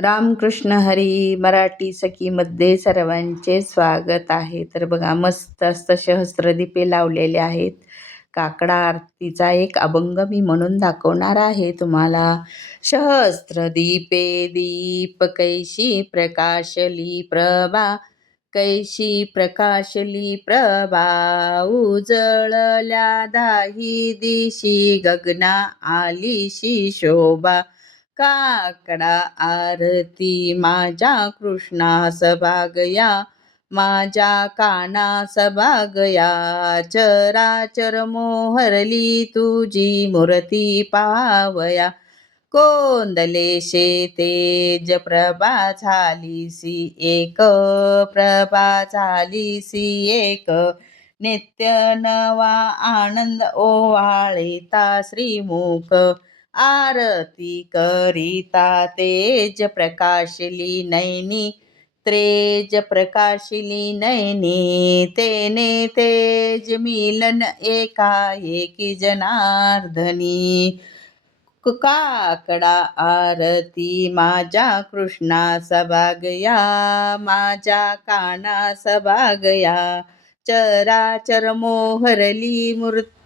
रामकृष्ण हरी मराठी सखीमध्ये सर्वांचे स्वागत आहे. तर बघा मस्त असं सहस्त्रदीपे लावलेले आहेत. काकडा आरतीचा एक अभंग मी म्हणून दाखवणार आहे तुम्हाला. सहस्त्रदीपे दीप कैशी प्रकाशली प्रभा कैशी प्रकाशली प्रभा उजळल्या दाही दिशी गगना आलीशी शोभा काकडा आरती माझ्या कृष्णास भागया माझ्या कानास भागया चराचर मोहरली तुझी मूर्ती पावया. कोंदले तेज प्रभा झालीसी एक प्रभा झालीसी एक. नित्य नवा आनंद ओवाळिता श्रीमुख आरती करिता तेज प्रकाशली नैनी त्रेज प्रकाशली नैनी तेने तेज मिलन एकाएकी जनार्दनी। काकडा आरती माझ्या कृष्णा सभागया माझ्या काना सभागया चराचर मोहरली मूर्ती